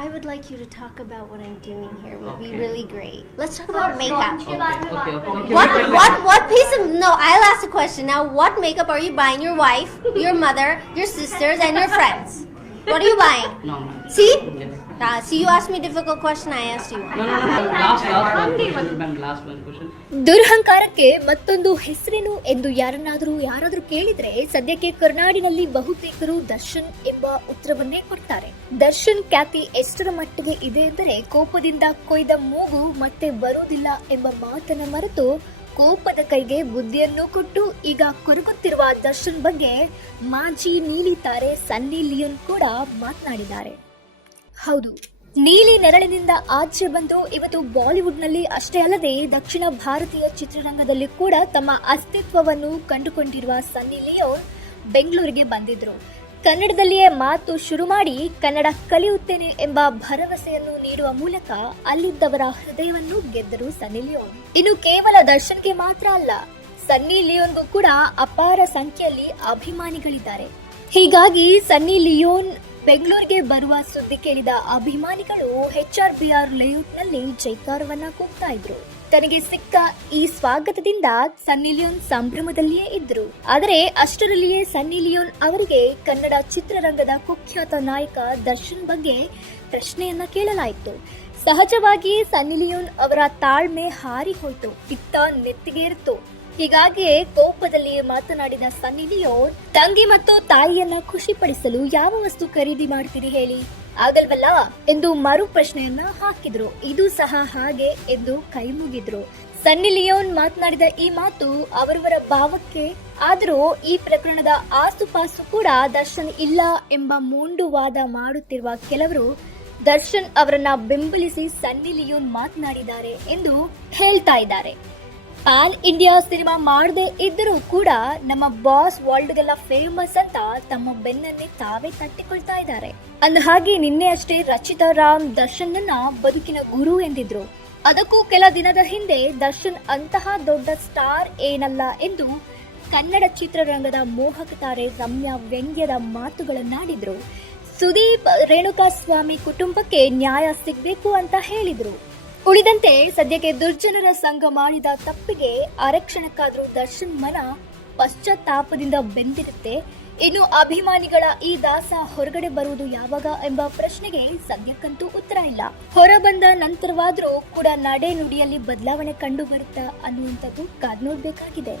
I would like you to talk about what I'm doing here. Would be really great. Let's talk about makeup. Okay. What piece of no? I'll ask a question now. What makeup are you buying your wife, your mother, your sisters, and your friends? What are you buying? No. See? Yes. See, you asked me a difficult question. I asked you. No. Last one question. ದುರಹಂಕಾರಕ್ಕೆ ಮತ್ತೊಂದು ಹೆಸರೇನು ಎಂದು ಯಾರಾದರೂ ಕೇಳಿದ್ರೆ ಸದ್ಯಕ್ಕೆ ಕರ್ನಾಡಿನಲ್ಲಿ ಬಹುತೇಕರು ದರ್ಶನ್ ಎಂಬ ಉತ್ತರವನ್ನೇ ಕೊಡ್ತಾರೆ. ದರ್ಶನ್ ಖ್ಯಾತಿ ಎಷ್ಟರ ಮಟ್ಟಿಗೆ ಇದೆ ಎಂದರೆ ಕೋಪದಿಂದ ಕೊಯ್ದ ಮೂಗು ಮತ್ತೆ ಬರುವುದಿಲ್ಲ ಎಂಬ ಮಾತನ್ನ ಮರೆತು ಕೋಪದ ಕೈಗೆ ಬುದ್ಧಿಯನ್ನು ಕೊಟ್ಟು ಈಗ ಕೊರಗುತ್ತಿರುವ ದರ್ಶನ್ ಬಗ್ಗೆ ಮಾಜಿ ನೀಲಿ ತಾರೆ ಸನ್ನಿ ಲಿಯೋನ್ ಕೂಡ ಮಾತನಾಡಿದ್ದಾರೆ. ಹೌದು, ನೀಲಿ ನೆರಳಿನಿಂದ ಆಚೆ ಬಂದು ಇವತ್ತು ಬಾಲಿವುಡ್ನಲ್ಲಿ ಅಷ್ಟೇ ಅಲ್ಲದೆ ದಕ್ಷಿಣ ಭಾರತೀಯ ಚಿತ್ರರಂಗದಲ್ಲಿ ಕೂಡ ತಮ್ಮ ಅಸ್ತಿತ್ವವನ್ನು ಕಂಡುಕೊಂಡಿರುವ ಸನ್ನಿ ಲಿಯೋನ್ ಬೆಂಗಳೂರಿಗೆ ಬಂದಿದ್ರು. ಕನ್ನಡದಲ್ಲಿಯೇ ಮಾತು ಶುರು ಮಾಡಿ ಕನ್ನಡ ಕಲಿಯುತ್ತೇನೆ ಎಂಬ ಭರವಸೆಯನ್ನು ನೀಡುವ ಮೂಲಕ ಅಲ್ಲಿದ್ದವರ ಹೃದಯವನ್ನು ಗೆದ್ದರು ಸನ್ನಿ ಲಿಯೋನ್. ಇನ್ನು ಕೇವಲ ದರ್ಶನ್ಗೆ ಮಾತ್ರ ಅಲ್ಲ, ಸನ್ನಿ ಲಿಯೋನ್ಗೂ ಕೂಡ ಅಪಾರ ಸಂಖ್ಯೆಯಲ್ಲಿ ಅಭಿಮಾನಿಗಳಿದ್ದಾರೆ. ಹೀಗಾಗಿ ಸನ್ನಿ ಲಿಯೋನ್ ಬೆಂಗಳೂರಿಗೆ ಬರುವ ಸುದ್ದಿ ಕೇಳಿದ ಅಭಿಮಾನಿಗಳು HRBR ಲೇಔಟ್ನಲ್ಲಿ ಜೈಕಾರವನ್ನ ಕೂಗ್ತಾ ಇದ್ರು. ತನಗೆ ಸಿಕ್ಕ ಈ ಸ್ವಾಗತದಿಂದ ಸನ್ನಿ ಲಿಯೋನ್ ಸಂಭ್ರಮದಲ್ಲಿಯೇ ಇದ್ರು. ಆದರೆ ಅಷ್ಟರಲ್ಲಿಯೇ ಸನ್ನಿ ಲಿಯೋನ್ ಅವರಿಗೆ ಕನ್ನಡ ಚಿತ್ರರಂಗದ ಕುಖ್ಯಾತ ನಾಯಕ ದರ್ಶನ್ ಬಗ್ಗೆ ಪ್ರಶ್ನೆಯನ್ನ ಕೇಳಲಾಯಿತು. ಸಹಜವಾಗಿ ಸನ್ನಿ ಲಿಯೋನ್ ಅವರ ತಾಳ್ಮೆ ಹಾರಿ ಹೋಯ್ತು, ಪಿತ್ತ ನೆತ್ತಿಗೇರಿತು. ಹೀಗಾಗಿ ಕೋಪದಲ್ಲಿ ಮಾತನಾಡಿದ ಸನ್ನಿ ಲಿಯೋನ್, ತಂಗಿ ಮತ್ತು ತಾಯಿಯನ್ನ ಖುಷಿಪಡಿಸಲು ಯಾವ ವಸ್ತು ಖರೀದಿ ಮಾಡ್ತೀರಿ ಹೇಳಿ, ಆಗಲ್ವಲ್ಲ ಎಂದು ಮರು ಪ್ರಶ್ನೆಯನ್ನ ಹಾಕಿದ್ರು. ಇದು ಸಹ ಹಾಗೆ ಎಂದು ಕೈ ಮುಗಿದ್ರು. ಸನ್ನಿ ಲಿಯೋನ್ ಮಾತನಾಡಿದ ಈ ಮಾತು ಅವರವರ ಭಾವಕ್ಕೆ. ಆದರೂ ಈ ಪ್ರಕರಣದ ಆಸುಪಾಸು ಕೂಡ ದರ್ಶನ್ ಇಲ್ಲ ಎಂಬ ಮೊಂಡು ವಾದ ಮಾಡುತ್ತಿರುವ ಕೆಲವರು ದರ್ಶನ್ ಅವರನ್ನ ಬೆಂಬಲಿಸಿ ಸನ್ನಿ ಲಿಯೋನ್ ಮಾತನಾಡಿದ್ದಾರೆ ಎಂದು ಹೇಳ್ತಾ ಇದ್ದಾರೆ. ಪ್ಯಾನ್ ಇಂಡಿಯಾ ಸಿನಿಮಾ ಮಾಡದೆ ಇದ್ದರೂ ಕೂಡ ನಮ್ಮ ಬಾಸ್ ವರ್ಲ್ಡ್ಗೆಲ್ಲ ಫೇಮಸ್ ಅಂತ ತಮ್ಮ ಬೆನ್ನನ್ನೇ ತಾವೇ ತಟ್ಟಿಕೊಳ್ತಾ ಇದ್ದಾರೆ. ಅಂದ ಹಾಗೆ ನಿನ್ನೆ ಅಷ್ಟೇ ರಚಿತಾ ರಾಮ್ ದರ್ಶನ್ನನ್ನ ಬದುಕಿನ ಗುರು ಎಂದಿದ್ರು. ಅದಕ್ಕೂ ಕೆಲ ದಿನದ ಹಿಂದೆ ದರ್ಶನ್ ಅಂತಹ ದೊಡ್ಡ ಸ್ಟಾರ್ ಏನಲ್ಲ ಎಂದು ಕನ್ನಡ ಚಿತ್ರರಂಗದ ಮೋಹಕ ತಾರೆ ರಮ್ಯಾ ವ್ಯಂಗ್ಯದ ಮಾತುಗಳನ್ನಾಡಿದ್ರು. ಸುದೀಪ್ ರೇಣುಕಾಸ್ವಾಮಿ ಕುಟುಂಬಕ್ಕೆ ನ್ಯಾಯ ಸಿಗಬೇಕು ಅಂತ ಹೇಳಿದ್ರು. ಉಳಿದಂತೆ ಸದ್ಯಕ್ಕೆ ದುರ್ಜನರ ಸಂಘ ಮಾಡಿದ ತಪ್ಪಿಗೆ ಅರಕ್ಷಣಕ್ಕಾದ್ರೂ ದರ್ಶನ್ ಮನ ಪಶ್ಚಾತ್ತಾಪದಿಂದ ಬೆಂದಿರುತ್ತೆ. ಇನ್ನು ಅಭಿಮಾನಿಗಳ ಈ ದಾಸ ಹೊರಗಡೆ ಬರುವುದು ಯಾವಾಗ ಎಂಬ ಪ್ರಶ್ನೆಗೆ ಸದ್ಯಕ್ಕಂತೂ ಉತ್ತರ ಇಲ್ಲ. ಹೊರ ಬಂದ ನಂತರವಾದ್ರೂ ಕೂಡ ನಡೆ ನುಡಿಯಲ್ಲಿ ಬದಲಾವಣೆ ಕಂಡು ಬರುತ್ತಾ ಅನ್ನುವಂಥದ್ದು ಕಾದ್ ನೋಡ್ಬೇಕಾಗಿದೆ.